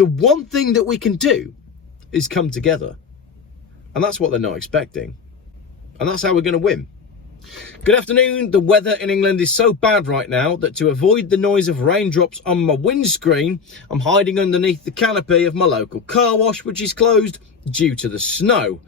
The one thing that we can do is come together. And that's what they're not expecting. And that's how we're going to win. Good afternoon. The weather in England is so bad right now that to avoid the noise of raindrops on my windscreen, I'm hiding underneath the canopy of my local car wash, which is closed due to the snow.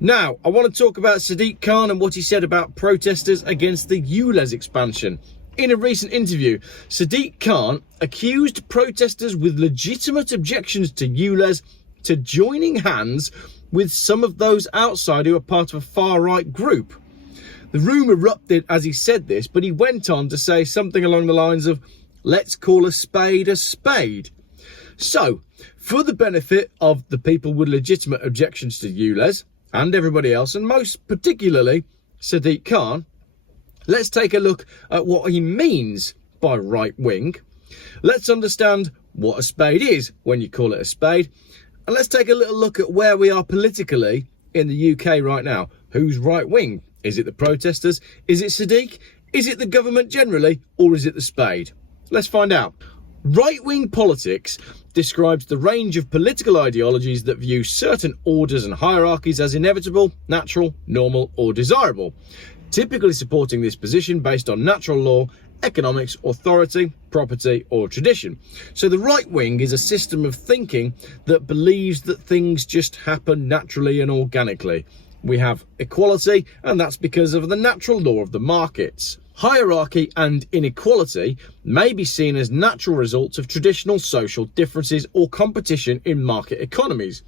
Now, I want to talk about Sadiq Khan and what he said about protesters against the ULEZ expansion. In a recent interview, Sadiq Khan accused protesters with legitimate objections to ULEZ to joining hands with some of those outside who are part of a far-right group. The room erupted as he said this, but he went on to say something along the lines of, let's call a spade a spade. So, for the benefit of the people with legitimate objections to ULEZ and everybody else, and most particularly Sadiq Khan, let's take a look at what he means by right wing. Let's understand what a spade is when you call it a spade. And let's take a little look at where we are politically in the UK right now. Who's right wing? Is it the protesters? Is it Sadiq? Is it the government generally? Or is it the spade? Let's find out. Right-wing politics describes the range of political ideologies that view certain orders and hierarchies as inevitable, natural, normal, or desirable, typically supporting this position based on natural law, economics, authority, property, or tradition. So the right wing is a system of thinking that believes that things just happen naturally and organically. We have equality, and that's because of the natural law of the markets. Hierarchy and inequality may be seen as natural results of traditional social differences or competition in market economies.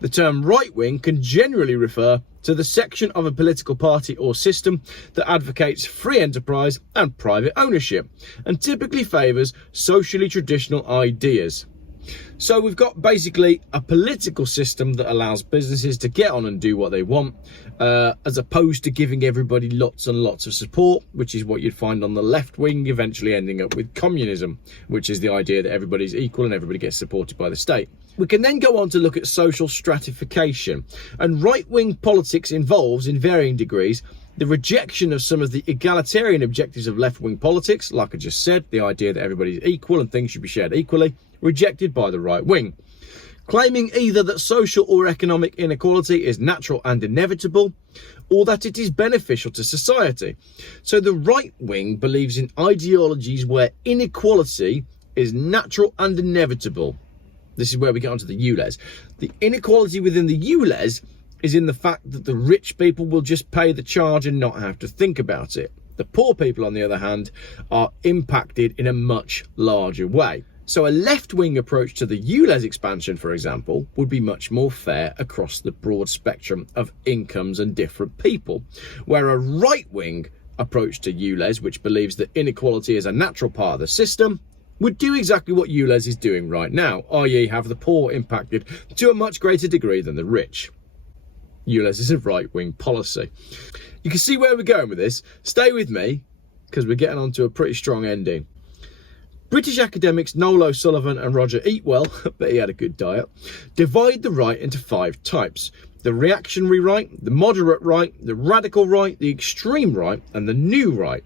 The term right-wing can generally refer to the section of a political party or system that advocates free enterprise and private ownership, and typically favours socially traditional ideas. So we've got basically a political system that allows businesses to get on and do what they want, as opposed to giving everybody lots and lots of support, which is what you'd find on the left wing, eventually ending up with communism, which is the idea that everybody's equal and everybody gets supported by the state. We can then go on to look at social stratification, and right-wing politics involves, in varying degrees, the rejection of some of the egalitarian objectives of left-wing politics, like I just said, the idea that everybody's equal and things should be shared equally, rejected by the right wing. Claiming either that social or economic inequality is natural and inevitable, or that it is beneficial to society. So the right wing believes in ideologies where inequality is natural and inevitable. This is where we get onto the ULEZ. The inequality within the ULEZ is in the fact that the rich people will just pay the charge and not have to think about it. The poor people, on the other hand, are impacted in a much larger way. So a left-wing approach to the ULEZ expansion, for example, would be much more fair across the broad spectrum of incomes and different people, where a right-wing approach to ULEZ, which believes that inequality is a natural part of the system, would do exactly what ULEZ is doing right now, i.e. have the poor impacted to a much greater degree than the rich. ULEZ is a right-wing policy. You can see where we're going with this. Stay with me, because we're getting on to a pretty strong ending. British academics Noel O'Sullivan and Roger Eatwell, but he had a good diet, divide the right into 5 types. The reactionary right, the moderate right, the radical right, the extreme right, and the new right.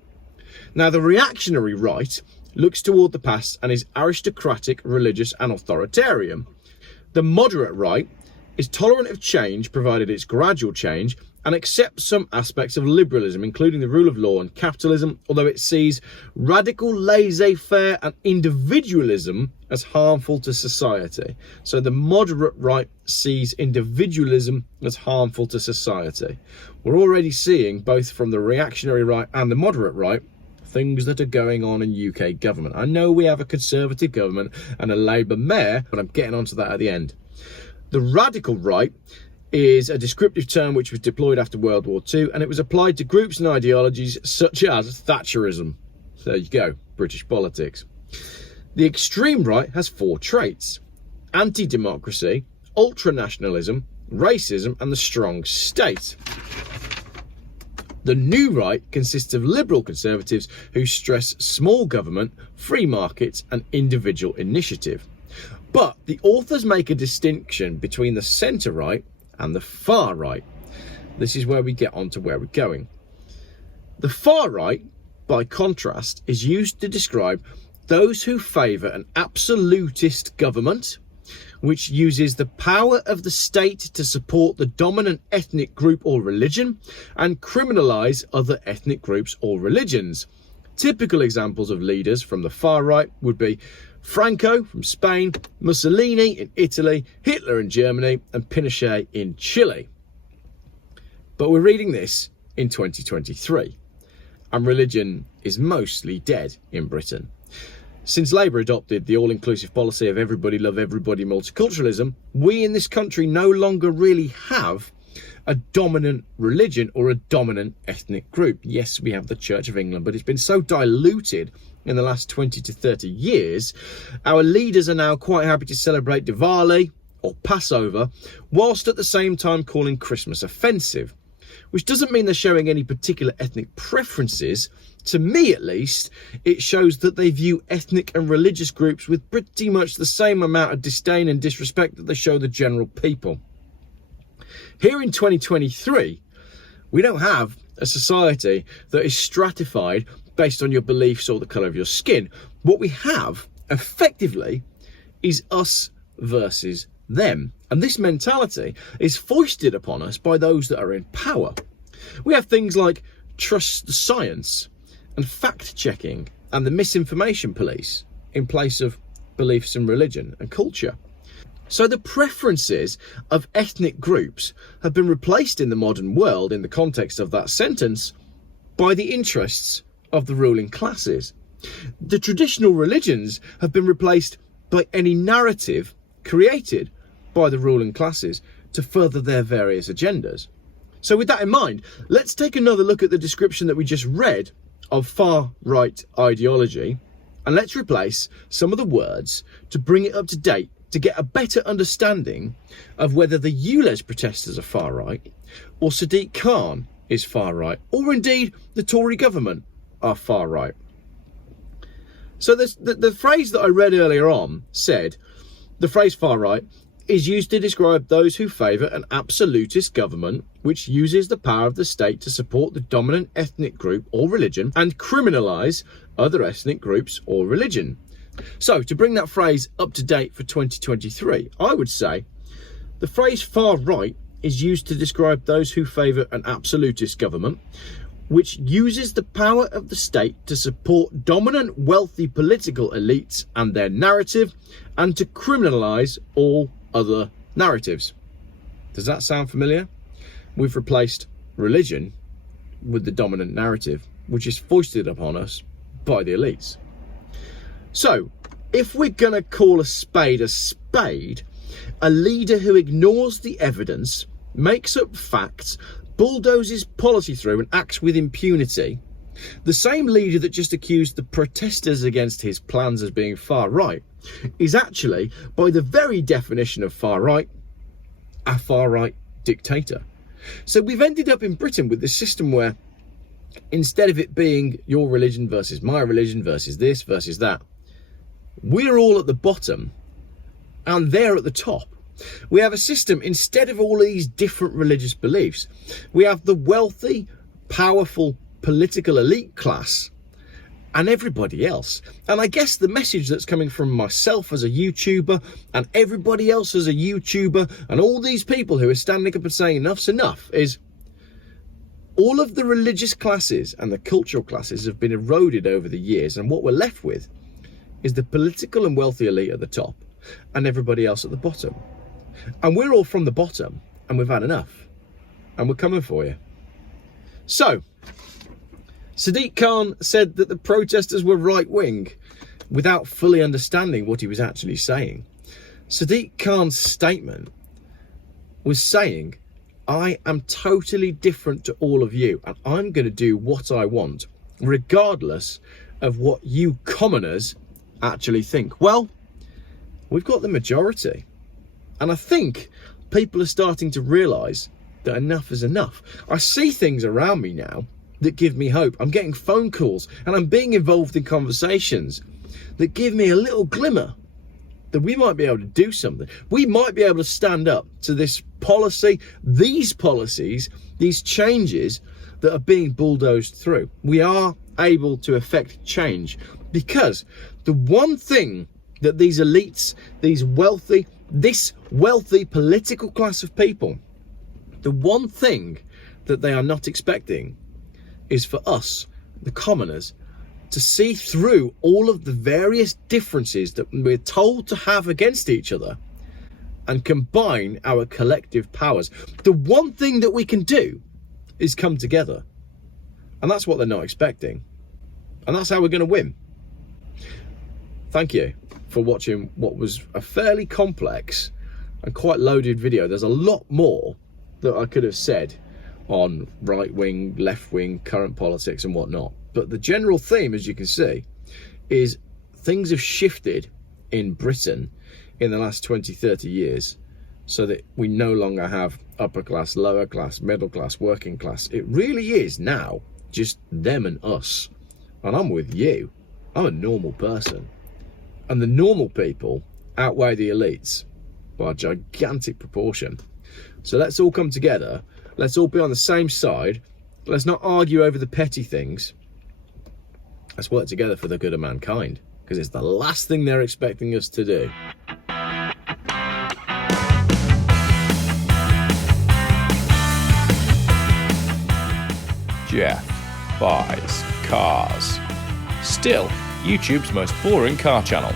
Now, the reactionary right looks toward the past and is aristocratic, religious, and authoritarian. The moderate right is tolerant of change, provided it's gradual change, and accepts some aspects of liberalism, including the rule of law and capitalism, although it sees radical laissez-faire and individualism as harmful to society. So the moderate right sees individualism as harmful to society. We're already seeing, both from the reactionary right and the moderate right, things that are going on in UK government. I know we have a Conservative government and a Labour mayor, but I'm getting onto that at the end. The radical right is a descriptive term which was deployed after World War II, and it was applied to groups and ideologies such as Thatcherism. So there you go, British politics. The extreme right has 4 traits: anti-democracy, ultra-nationalism, racism, and the strong state. The new right consists of liberal conservatives who stress small government, free markets, and individual initiative. But the authors make a distinction between the centre right and the far right. This is where we get on to where we're going. The far right, by contrast, is used to describe those who favour an absolutist government which uses the power of the state to support the dominant ethnic group or religion and criminalise other ethnic groups or religions. Typical examples of leaders from the far right would be Franco from Spain, Mussolini in Italy, Hitler in Germany, and Pinochet in Chile. But we're reading this in 2023, and religion is mostly dead in Britain. Since Labour adopted the all-inclusive policy of everybody love everybody multiculturalism, we in this country no longer really have a dominant religion or a dominant ethnic group. Yes, we have the Church of England, but it's been so diluted in the last 20 to 30 years. Our leaders are now quite happy to celebrate Diwali or Passover, whilst at the same time calling Christmas offensive, which doesn't mean they're showing any particular ethnic preferences. To me, at least, it shows that they view ethnic and religious groups with pretty much the same amount of disdain and disrespect that they show the general people. Here in 2023, we don't have a society that is stratified based on your beliefs or the colour of your skin. What we have, effectively, is us versus them. And this mentality is foisted upon us by those that are in power. We have things like trust the science and fact-checking and the misinformation police in place of beliefs in religion and culture. So the preferences of ethnic groups have been replaced in the modern world, in the context of that sentence, by the interests of the ruling classes. The traditional religions have been replaced by any narrative created by the ruling classes to further their various agendas. So with that in mind, let's take another look at the description that we just read of far-right ideology, and let's replace some of the words to bring it up to date, to get a better understanding of whether the ULEZ protesters are far right, or Sadiq Khan is far right, or indeed the Tory government are far right. So the phrase that I read earlier on said, the phrase far right is used to describe those who favour an absolutist government which uses the power of the state to support the dominant ethnic group or religion and criminalise other ethnic groups or religion. So, to bring that phrase up to date for 2023, I would say the phrase far right is used to describe those who favour an absolutist government which uses the power of the state to support dominant wealthy political elites and their narrative and to criminalise all other narratives. Does that sound familiar? We've replaced religion with the dominant narrative, which is foisted upon us by the elites. So, if we're going to call a spade, a leader who ignores the evidence, makes up facts, bulldozes policy through and acts with impunity, the same leader that just accused the protesters against his plans as being far right is actually, by the very definition of far right, a far right dictator. So we've ended up in Britain with this system where instead of it being your religion versus my religion versus this versus that, we're all at the bottom and they're at the top. We have a system, instead of all these different religious beliefs, we have the wealthy, powerful political elite class and everybody else. And I guess the message that's coming from myself as a YouTuber and everybody else as a YouTuber and all these people who are standing up and saying enough's enough is all of the religious classes and the cultural classes have been eroded over the years, and what we're left with is the political and wealthy elite at the top and everybody else at the bottom. And we're all from the bottom and we've had enough and we're coming for you. So, Sadiq Khan said that the protesters were right-wing without fully understanding what he was actually saying. Sadiq Khan's statement was saying, I am totally different to all of you and I'm going to do what I want, regardless of what you commoners actually think. Well, we've got the majority. And I think people are starting to realise that enough is enough. I see things around me now that give me hope. I'm getting phone calls and I'm being involved in conversations that give me a little glimmer that we might be able to do something. We might be able to stand up to this policy, these policies, these changes that are being bulldozed through. We are able to effect change because the one thing that these elites, these wealthy, This wealthy political class of people, the one thing that they are not expecting is for us, the commoners, to see through all of the various differences that we're told to have against each other and combine our collective powers. The one thing that we can do is come together. And that's what they're not expecting. And that's how we're going to win. Thank you for watching what was a fairly complex and quite loaded video. There's a lot more that I could have said on right wing, left wing, current politics and whatnot. But the general theme, as you can see, is things have shifted in Britain in the last 20, 30 years so that we no longer have upper class, lower class, middle class, working class. It really is now just them and us. And I'm with you. I'm a normal person. And the normal people outweigh the elites by a gigantic proportion. So let's all come together. Let's all be on the same side. Let's not argue over the petty things. Let's work together for the good of mankind, because it's the last thing they're expecting us to do. Geoff buys cars. Still, YouTube's most boring car channel.